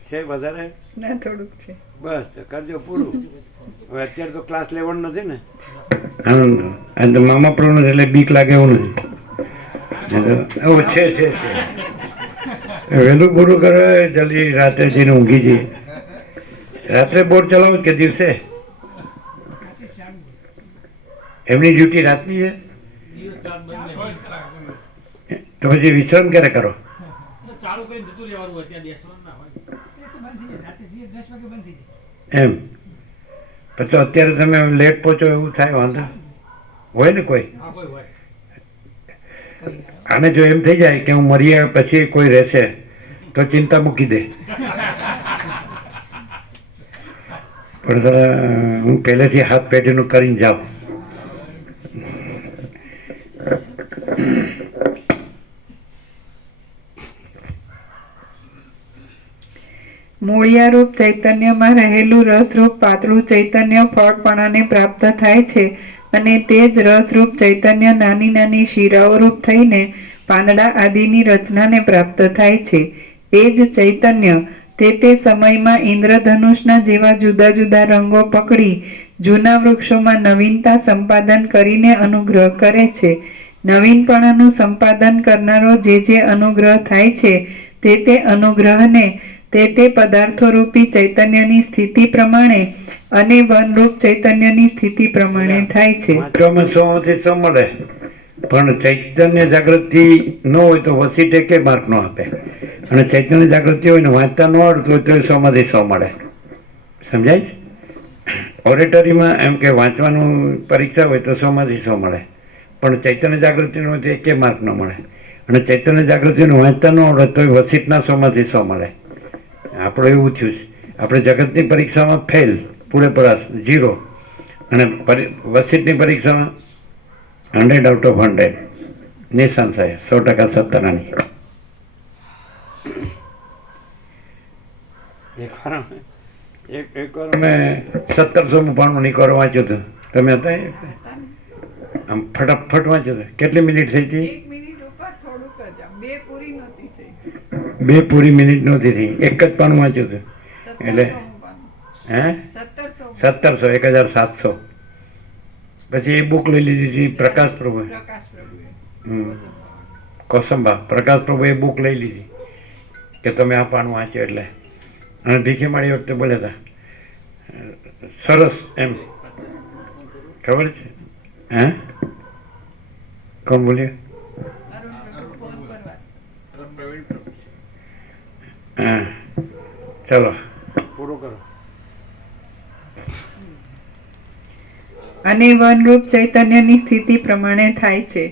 છે વધારે? ના, થોડુંક છે. બસ કરજો પૂરું. હવે અત્યારે તો ક્લાસ લેવાનો નથી ને. આનંદ આ તો મામા પ્રભુ નથી એટલે બીક લાગે એવું નથી. છે વહેલું પૂરું કરે, જલ્દી રાત્રે જઈને ઊંઘી જઈએ. રાત્રે બોટ ચલાવો કે દિવસે? એમની ડ્યુટી રાતની છે, તો પછી વિશ્રામ ક્યારે કરો? એમ પછી અત્યારે તમે લેટ પહોંચો એવું થાય, વાંધો હોય ને કોઈ? આને જો એમ થઈ જાય કે હું મરી પછી કોઈ રહેશે તો ચિંતા મૂકી દે. પણ હું પહેલેથી હાથ પેઢીનું કરીને જાઉં. મૂળિયારૂપ ચૈતન્યમાં રહેલું રસરૂપ પાતળું ચૈતન્ય ફળપણાને પ્રાપ્ત થાય છે, અને તે જ રસરૂપ ચૈતન્ય નાની નાની શિરાઓરૂપ થઈને પાંદડા આદિની રચનાને પ્રાપ્ત થાય છે. એ જ ચૈતન્ય તે સમયમાં ઇન્દ્રધનુષના જેવા જુદા જુદા રંગો પકડી જૂના વૃક્ષોમાં નવીનતા સંપાદન કરીને અનુગ્રહ કરે છે. નવીનપણાનું સંપાદન કરનારો જે અનુગ્રહ થાય છે તે અનુગ્રહને તે પદાર્થોરૂપી ચૈતન્યની સ્થિતિ પ્રમાણે અને વનરૂપ ચૈતન્યની સ્થિતિ પ્રમાણે થાય છે. સોમાંથી સો મળે, પણ ચૈતન્ય જાગૃતિ ન હોય તો વસીટે કે માર્ક ન આપે, અને ચૈતન્ય જાગૃતિ હોય ને વાંચતા ન આવડતું હોય તો 100માંથી 100 મળે. સમજાય છે? ઓરેટરીમાં એમ કે વાંચવાનું પરીક્ષા હોય તો 100માંથી 100 મળે, પણ ચૈતન્ય જાગૃતિનું હોય તો એકે માર્ક ન મળે. અને ચૈતન્ય જાગૃતિનું વાંચતા ન આવડે તો વસીટના 100માંથી 100 મળે. આપણું એવું થયું છે. આપણે જગતની પરીક્ષામાં ફેલ પૂરેપૂરા 0, અને વસીટની પરીક્ષામાં 100 આઉટ ઓફ 100 નિશાન સાહેબ 100% સત્તરાની. એકવાર મેં 1700 પાનું એકવાર વાંચ્યું હતું. તમે હતા? આમ ફટાફટ વાંચ્યું હતું. કેટલી મિનિટ થઈ હતી? 2 પૂરી મિનિટ નહોતી થઈ. એક જ પાનું વાંચ્યું હતું. એટલે 1700 1700. પછી એ બુક લઈ લીધી હતી પ્રકાશ પ્રભુએ. કોસંબા પ્રકાશ પ્રભુએ એ બુક લઈ લીધી કે તમે આ પાનું વાંચ્યો એટલે. અને ભીખી માળી વખતે બોલ્યા હતા સરસ એમ. ખબર છે? કોણ બોલ્યા? હા ચલો પૂરું કરો. અને વનરૂપ ચૈતન્યની સ્થિતિ પ્રમાણે થાય છે.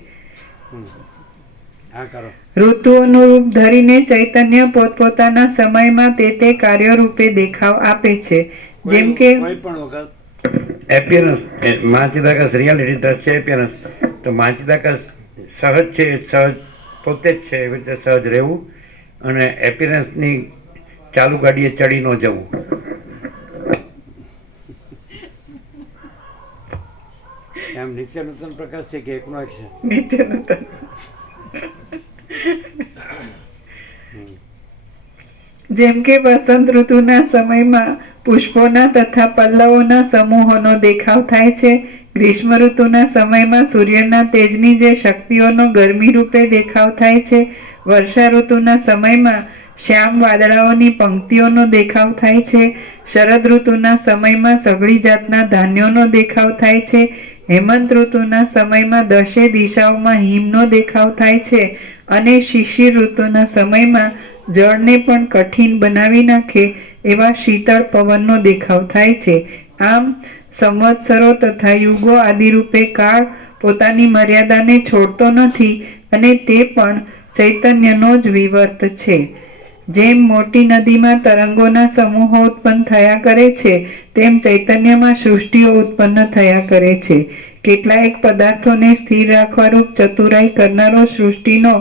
હા કરો. ઋતુઓનું રૂપ ધરીને ચૈતન્ય પોતપોતાના સમયમાં તે કાર્યો રૂપે દેખાવ આપે છે. જેમ કે કોઈ પણ વખત એપિયરન્સ માનસિદાકસ રિયાલિટી દ્રશ્ય એપિયરન્સ તો માનસિદાકસ સહજ છે, સહજ પોતે જ છે, એવી રીતે સહજ રહેવું અને એપિયરન્સની ચાલુ ગાડીએ ચડી ન જવું. એમ નિત્ય નૂતન પ્રકાશ છે કે એકનો એક છે? નીચેનું તો જેમ કે વસંત ઋતુના સમયમાં પુષ્પોના તથા પલ્લવોના સમૂહોનો દેખાવ થાય છે. ગ્રીષ્મ ઋતુના સમયમાં સૂર્યના તેજની જે શક્તિઓનો ગરમી રૂપે દેખાવ થાય છે. વર્ષા ઋતુના સમયમાં શ્યામ વાદળાઓની પંક્તિઓનો દેખાવ થાય છે. શરદ ઋતુના સમયમાં સઘળી જાતના ધાન્યોનો દેખાવ થાય છે. હેમંત ઋતુના સમયમાં દશે દિશાઓમાં હિમનો દેખાવ થાય છે. અને શિશિર ઋતુના સમયમાં જળને પણ કઠિન બનાવી નાખે એવા શીતળ પવનનો દેખાવ થાય છે. આમ સંવત્સરો તથા યુગો આદિ રૂપે કાળ પોતાની મર્યાદાને છોડતો નથી અને તે પણ ચૈતન્યનો જ વિવર્ત છે. જેમ મોટી નદીમાં તરંગોના સમૂહો ઉત્પન્ન થયા કરે છે તેમ ચૈતન્યમાં સૃષ્ટિઓ ઉત્પન્ન થયા કરે છે. કેટલાક પદાર્થોને સ્થિર રાખવારૂપ ચતુરાઈ કરનારો સૃષ્ટિનો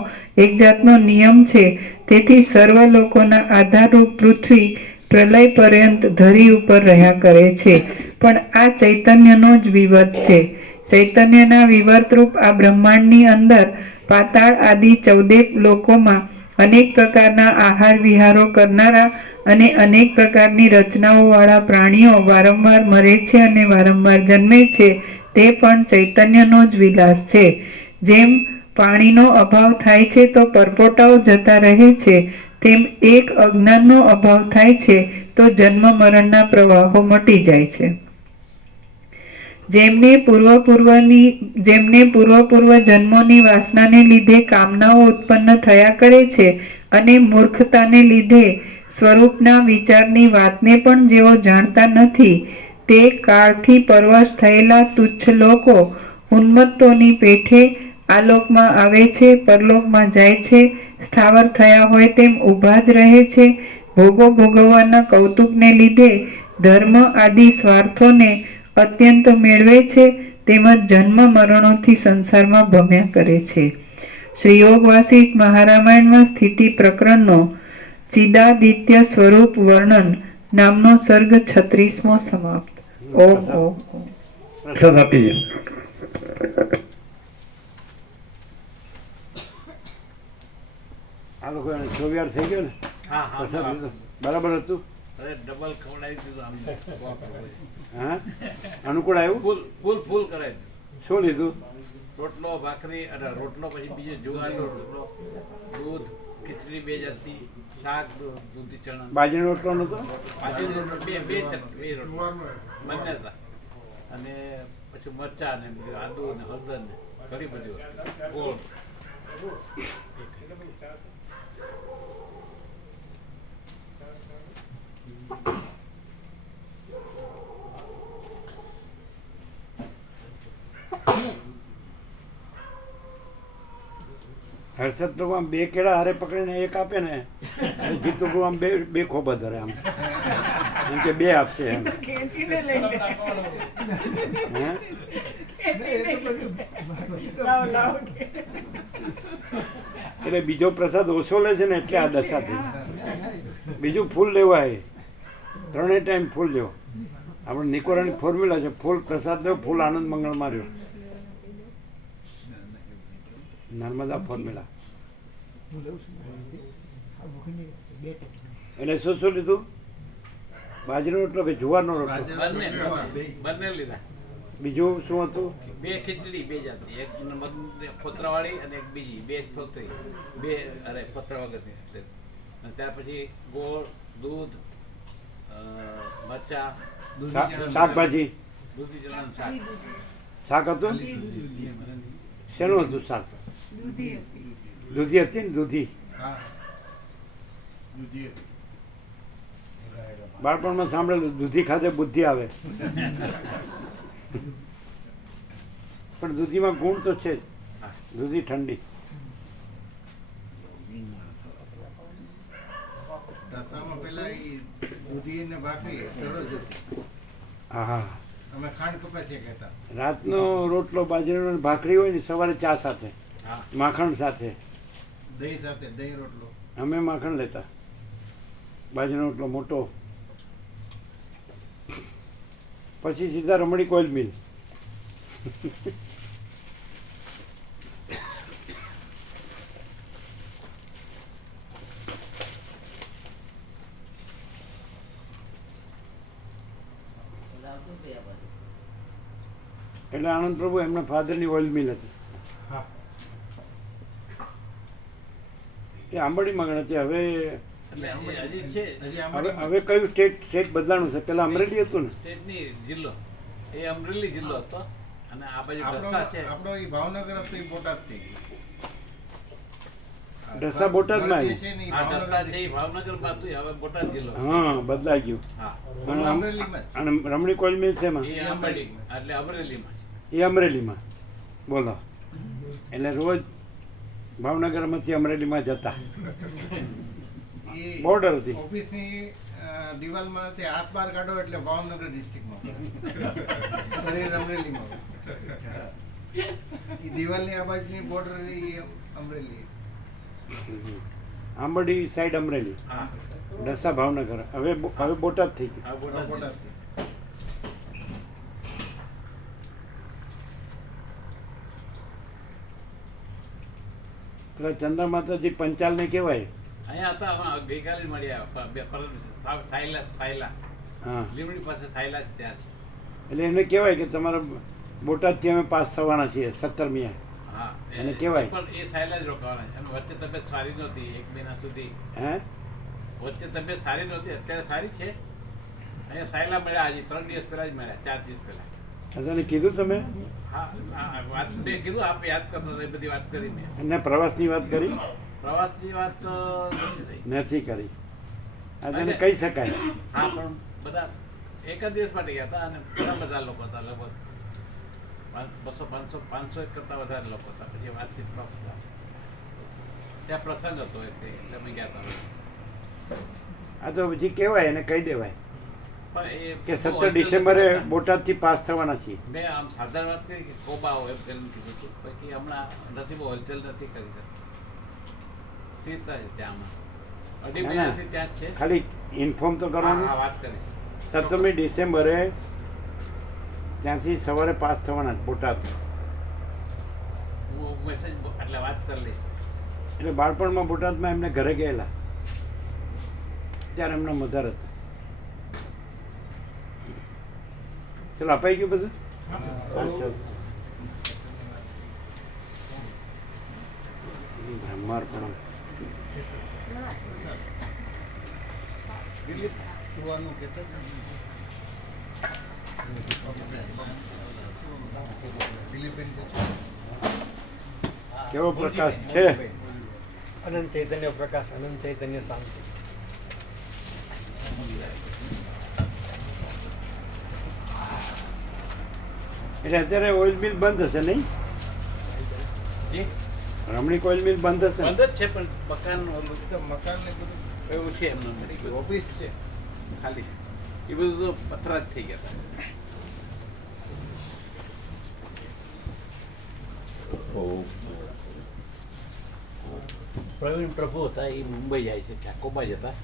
એક જાતનો નિયમ છે. તેથી સર્વ લોકોના આધારરૂપ પૃથ્વી પ્રલય પર્યંત ધરી ઉપર રહ્યા કરે છે. પણ આ ચૈતન્યનો જ વિવર્ત છે. ચૈતન્યના વિવર્તરૂપ આ બ્રહ્માંડની અંદર પાતાળ આદિ 14 લોકોમાં અનેક પ્રકારના આહાર વિહારો કરનારા અને અનેક પ્રકારની રચનાઓવાળા પ્રાણીઓ વારંવાર મરે છે અને વારંવાર જન્મે છે. તે પણ ચૈતન્યનો જ વિલાસ છે. જેમ પાણીનો અભાવ થાય છે તો પરપોટાઓ જતા રહે છે, તેમ એક અજ્ઞાનનો અભાવ થાય છે તો જન્મ મરણના પ્રવાહો મટી જાય છે. જેમને પૂર્વ જન્મોની વાસનાને લીધે કામનાઓ ઉત્પન્ન થયા કરે છે અને મૂર્ખતાને લીધે સ્વરૂપના વિચારની વાતને પણ જેઓ જાણતા નથી તે કાળથી પરવશ થયેલા તુચ્છ લોકો ઉન્મત્તોની પેઠે આલોકમાં આવે છે, પરલોકમાં જાય છે, સ્થાવર થયા હોય તેમ ઊભા જ રહે છે. ભોગો ભોગવવાના કૌતુકને લીધે ધર્મ આદિ સ્વાર્થોને અત્યંત મેળવે છે તેમજ જન્મ મરણોથી સંસારમાં ભમ્યા કરે છે. શ્રી યોગ વાસિષ્ઠ મહારામાયણમાં સ્થિતિ પ્રકરણનો ચિદાદિત્ય સ્વરૂપ વર્ણન નામનો સર્ગ 36મો સમાપ્ત. ઓમ ઓમ ઓમ. પ્રસાદ આપી દો. આ લોકો 24 થઈ ગયો ને? હા હા પ્રસાદ લીધો બરાબર હતું? અરે ડબલ ખવડાવી દીધું આમ. હા અનુકૂળ આવ્યું? ફૂલ ફૂલ ફૂલ કરાવી દીધું. શું લીધું? રોટલો ભાખરી અને રોટલો પછી બીજો જુવારનો રોટલો, દૂધ, ખીચડી 2 જાતની, શાક, દૂધી ચણા, બાજરીનો રોટલો નતો? બાજરીનો રોટલો બે રોટલો બંને હતા. અને પછી મરચા ને બધું આદુ ને હળદર ને ઘણી બધી વસ્તુ ગોળ. હર્ષદ પ્રભુ આમ 2 કેળા હારે પકડીને એક આપે ને જીતુ પ્રભુ આમ બે ખોબા ધરે આમ એમ કે 2 આપશે એમ. હે? એટલે બીજો પ્રસાદ ઓછો લે છે ને એટલે આ દશા થઈ. બીજું ફૂલ લેવાય, 3 ટાઈમ ફૂલ લેવો. આપણે નિકોરાની ફોર્મ્યુલા છે, ફૂલ પ્રસાદ લેવો, ફૂલ આનંદ મંગળ માર્યો, નર્મદા ફોર્મ્યુલા. એટલે શું લીધું? બાજરીનો રોટલો કે જુવારનો રોટલો? બંને લીધા. બીજું શું હતું? 2 ખીચડી 2 જાતની, એક મગ ફોતરાવાળી અને એક બીજી 2 ફોતરી, 2 ફોતરા વગરની. અને ત્યાર પછી ગોળ, દૂધ, મરચા, શાકભાજી, દૂધી ચણાનું શાક. શાક હતું? શેનું હતું શાક? દૂધી હતી ને દૂધી. હા દૂધી બાળપણમાં સાંભળેલું દૂધી ખાધે બુદ્ધિ આવે. પણ દૂધીમાં ગુણ તો છે જ. દૂધી ઠંડી. રસામાં પેલા એ દૂધી ને ભાખરી સરસ હતી. હા હા. અમે ખાંડ કપાસિયા કહેતા. રાતનો રોટલો બાજરાનો અને ભાખરી હોય ને સવારે ચા સાથે હા માખણ સાથે. દહીં સાથે દહીં રોટલો. અમે માખણ લેતા. બાજરાનો રોટલો મોટો. પછી સીધા રમણી કોઇલ મિલ. એટલે આનંદ પ્રભુ એમના ફાધરની ઓઇલ મિલ હતી. હા એ આંબડીમાં ગણતી. હવે એટલે હજી છે હજી હવે આમ હવે કયું સ્ટેટ બદલાણું છે? પેલા અમરેલી હતું ને? સ્ટેટની જિલ્લો એ અમરેલી જિલ્લો હતો અને આ બાજુ આપણો ઢસા છે. આપણો એ ભાવનગર હતો એ બોટાદ થઈ ગઈ. ઢસા બોટાદમાં ઘર જે છે ને ઈ આ ઢસા છે એ ભાવનગર ભાવનગર બાજુ હવે બોટાદ જિલ્લો. હા બદલાઈ ગયું. હા અને અમરેલીમાં જ. અને રમણી કોઇલ મિલ છે એમાં? એ અમરેલી એટલે અમરેલીમાં એ અમરેલીમાં. બોલો. એટલે રોજ ભાવનગરમાંથી અમરેલીમાં જતા. એ બોર્ડર હતી. ઓફિસની દિવાલમાં તે હાથ બહાર કાઢો એટલે ભાવનગર ડિસ્ટ્રિક્ટમાં શરીર અમરેલીમાં. એ દિવાલની આ બાજુની બોર્ડર એ અમરેલી. આંબડી સાઈડ અમરેલી. હા ઢસા ભાવનગર. હવે હવે બોટાદ થઈ ગયું. આ બોટાદ બોટાદ. પેલા ચંદ્ર માતાજી પંચાલને કહેવાય. અહીંયા હતા હમણાં ગઈકાલે જ મળ્યા સાયલા સાયલા હા. લીમડી પાસે સાયલા જ ત્યાં છે. એટલે એને કહેવાય કે તમારા બોટાદથી અમે પાસ થવાના છીએ 17મી. હા એને કહેવાય. પણ એ સાયલા જ રોકાવાના છે અને વચ્ચે તબિયત સારી નહોતી 1 મહિના સુધી. હે? વચ્ચે તબિયત સારી નહોતી, અત્યારે સારી છે. અહીંયા સાયલા મળ્યા હજી 3 દિવસ પહેલા જ મળ્યા, 4 દિવસ પહેલા. તને કીધું તમે? હા વાત મેં કીધું આપ યાદ કરતા હતા, એ બધી વાત કરી મેં. એને પ્રવાસની વાત કરી? પ્રવાસની વાત નથી થઈ. નથી કરી. આ તને કહી શકાય. હા પણ બધા એક જ દિવસ માટે ગયા હતા અને ઘણા બધા લોકો હતા, લગભગ 200, 500 કરતા વધારે લોકો હતા. પછી વાતચીત હતા. ત્યાં પ્રસંગ હતો એટલે અમે ગયા હતા. આ તો પછી કહેવાય એને કહી દેવાય પણ એ કે 17 ડિસેમ્બરે બોટાદથી પાસ થવાના છીએ. મેં આમ સાધારણ વાત કરી કે કોબા હોય એમ કરીને કીધું હતું. પછી હમણાં નથી બહુ હલચલ નથી કરી શકતી. સ્થિરતા છે ત્યાં હમણાં 2.5 મહિનાથી ત્યાં જ છે. ખાલી ઇન્ફોર્મ તો હા કરવાનું. હા, વાત કરી 17મી ડિસેમ્બરે ત્યાંથી સવારે પાસ થવાના છે બોટાદ. હું મેસેજ એટલે વાત કરી લઈશ. એટલે બાળપણમાં બોટાદમાં એમને ઘરે ગયેલા ત્યારે એમના મધર હતા. ચલો અપાઈ ગયું બધું. ચાલો. બ્રહ્માર્પણમ. દિલીપ સુવાનું કહેતા છે. દિલીપબેન કેવો પ્રકાશ છે. અનંત ચૈતન્ય પ્રકાશ, અનંત ચૈતન્ય શાંતિ. એટલે અત્યારે ઓઇલ મિલ બંધ હશે નહીં? જી રમણીક ઓઇલ મિલ બંધ હશે ને? બંધ જ છે પણ મકાન ઓલું તો મકાન ને બધું એવું છે એમનું ઓફિસ છે. ખાલી એ બધું તો પથરા જ થઈ ગયા હતા. પ્રવીણ પ્રભુ હતા એ મુંબઈ જાય છે, ત્યાં કોબા જ હતા.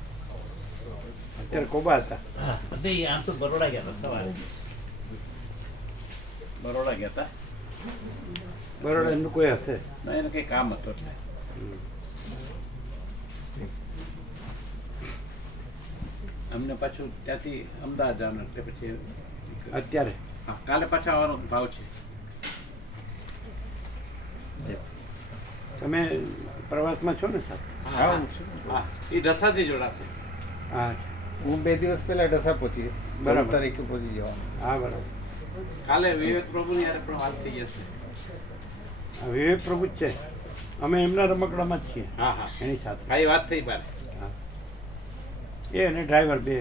અત્યારે કોબા હતા. હા બધે આમ તો બરોડા ગયા હતા સવારે. બરોડા ગયા હતા. બરોડા એમનું કોઈ હશે. ના એને કંઈ કામ હતું એટલે. અમને પાછું ત્યાંથી અમદાવાદ જવાનું એટલે પછી અત્યારે હા કાલે પાછા આવવાનો ભાવ છે. તમે પ્રવાસમાં છો ને સાહેબ? હા હા એ ઢસાથી જોડાશે. હા હું 2 દિવસ પહેલા ઢસા પહોંચીશ. બરાબર. 14 તારીખે પહોંચી જવાનું. હા બરાબર. કાલે વિવેક પ્રભુની યારે પણ વાત થઈ જશે. આ વિવેક પ્રભુ જ છે. અમે એમના રમકડામાં જ છીએ હા હા એની સાથે. હા એ વાત થઈ મારે. એ અને ડ્રાઈવર બે.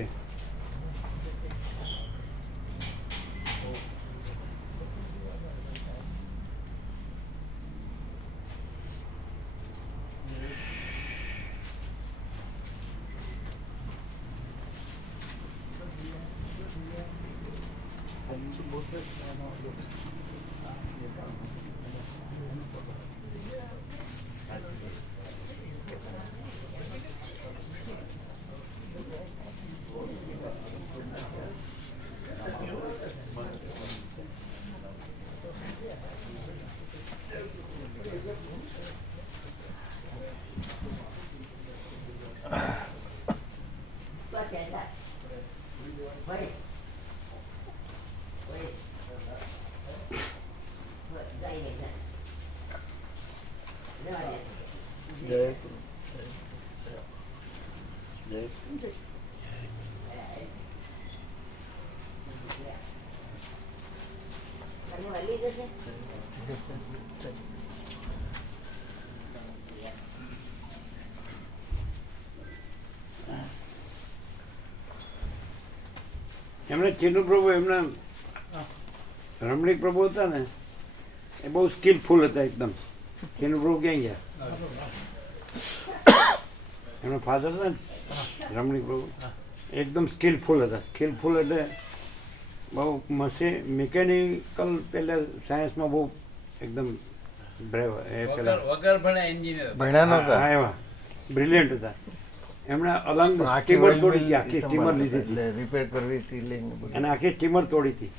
એમણે ચીનુ પ્રભુ એમના રમણીક પ્રભુ હતા ને એ બહુ સ્કિલફુલ હતા એકદમ. ચીનુ પ્રભુ ક્યાં ગયા? એમના ફાધર હતા ને રમણીક પ્રભુ એકદમ સ્કિલફુલ હતા. સ્કિલફુલ એટલે બહુ મિકેનિકલ પહેલાં સાયન્સમાં બહુ એકદમ બ્રેવ એ પેલા વગર ભણે એન્જિનિયર. ભણ્યા નહોતા. હા એવા બ્રિલિયન્ટ હતા. એમણે અલંગ સ્ટીમર તોડી હતી, આખી સ્ટીમર લીધી હતી રિપેર કરવી હતી લઈને બધું. અને આખી સ્ટીમર તોડી હતી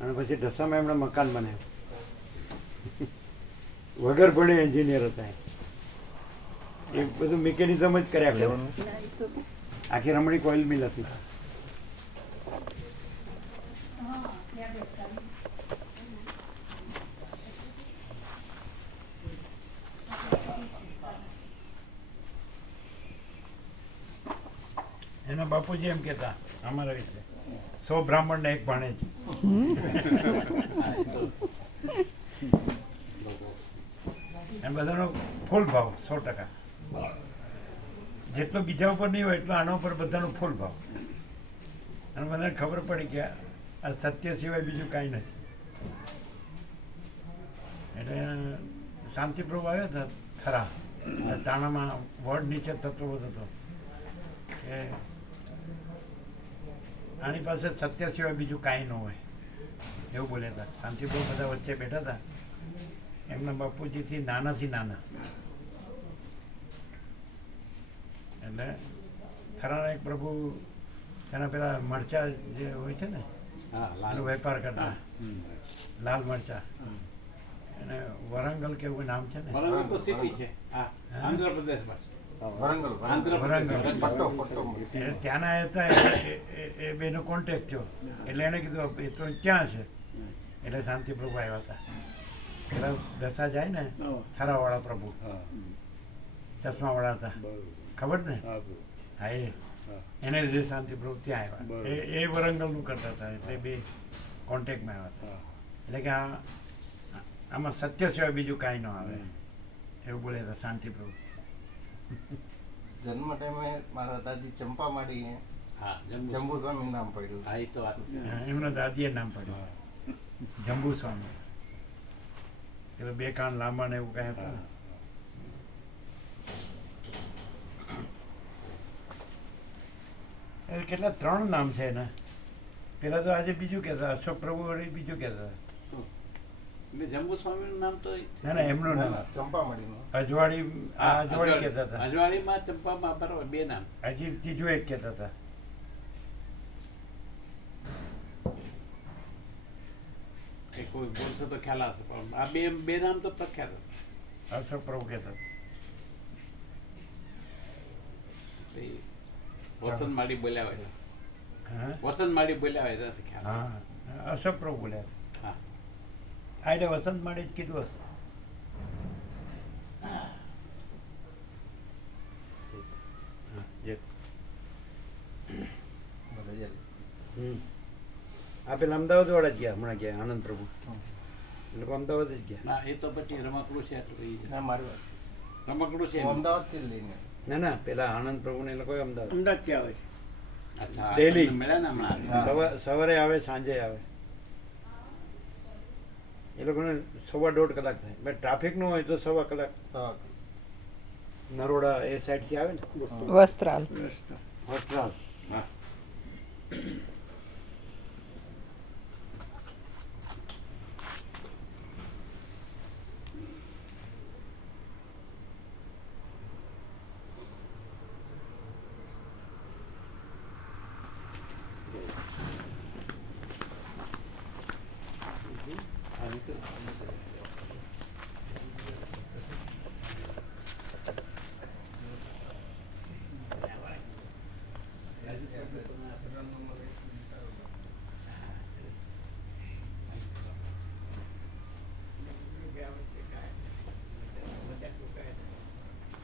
અને પછી ઢસામાં એમણે મકાન બનાવ્યું. વગર ભણે એન્જિનિયર હતા એ બધું મિકેનિઝમ જ કર્યા કરે. આખી રમણીક ઓઇલ મિલ હતી. એના બાપુજી એમ કહેતા અમારા વિશે 100 બ્રાહ્મણ ને એક ભાણેજ. એમ બધાનો ફૂલ ભાવ 100%. જેટલો બીજા ઉપર નહીં હોય એટલો આના ઉપર બધાનો ફૂલ ભાવ. અને બધાને ખબર પડી કે આ સત્ય સિવાય બીજું કાંઈ નથી. એટલે શાંતિપ્રભુ આવ્યો હતા થરા તાણામાં વડ નીચે તત્વો હતો કે આની પાસે સત્ય સિવાય બીજું કાંઈ ન હોય એવું બોલ્યા હતા. શાંતિપ્રભુ બધા વચ્ચે બેઠા હતા. એમના બાપુજીથી નાનાથી નાના. એટલે થરાના એક પ્રભુ એના પેલા મરચા જે હોય છે ને એનો વેપાર કરતા લાલ મરચા એને વરંગલ કે એવું નામ છે ને વરંગલ તો સિટી છે. હા આંધ્રપ્રદેશમાં. એટલે ત્યાંના હતા એ બેનો કોન્ટેક્ટ થયો એટલે એણે કીધું એ તો ક્યાં છે એટલે શાંતિપ્રભુ આવ્યા હતા. પેલા દશા જાય ને થરાવાળા પ્રભુ ચશ્માવાળા હતા ખબર ને હા એને લીધે શાંતિપ્રભુ ત્યાં આવ્યા. એ વરંગલનું કરતા હતા એટલે બે કોન્ટેક્ટમાં આવ્યા હતા. એટલે કે આમાં સત્ય સિવાય બીજું કાંઈ ન આવે એવું બોલ્યા હતા શાંતિપ્રભુ. જન્મ ટાઈમે મારા દાદી ચંપા માડી હા જંબુ સ્વામી નામ પડ્યું. હા એ તો વાત. એમના દાદીએ નામ પડ્યું જંબુ સ્વામી. એટલે બે કાન લાંબા ને એવું કહે હતા. એ કેટલા 3 નામ છે એના. પેલા તો આજે બીજું કહેતા અશોક પ્રભુ વળી બીજું કહેતા. જંબુ સ્વામીનું નામ તો ના ના એમનું નામ ચંપા માડી અજવાળી અજવાળી કહેતા હતા. અજવાળીમાં ચંપામાં બરાબર બે નામ. હજી ત્રીજું એક કહેતા હતા. એ કોઈ બોલશે તો ખ્યાલ આવશે પણ આ બે નામ તો પ્રખ્યાત હતા. અશોક પ્રભુ કહેતા હતા. વસંત માડી બોલ્યા હોય હા વસંત માડી બોલ્યા હોય ત્યાંથી ખ્યાલ. હા અશોક પ્રભુ બોલ્યા હતા. હા આ એટલે વસંત માળી જ કીધું હશે. આ પેલા અમદાવાદ વાળા જ ગયા હમણાં ગયા આનંદ પ્રભુ. એ લોકો અમદાવાદ જ ગયા. ના એ તો પછી રમકડું છે એટલું કહી ના મારી વાત રમકડું છે હું અમદાવાદથી જ લઈને ના પેલા આનંદ પ્રભુને એ લોકો અમદાવાદ અમદાવાદથી આવે છે. અચ્છા Daily. તમને મળ્યા ને હમણાં હા. સવારે આવે સાંજે આવે. એ લોકોને 1.5 કલાક થાય. મેં ટ્રાફિક ન હોય તો 1.25 કલાક. હા. નરોડા એ સાઈડથી આવે ને વસ્ત્રાલ વસ્ત્રાલ. હા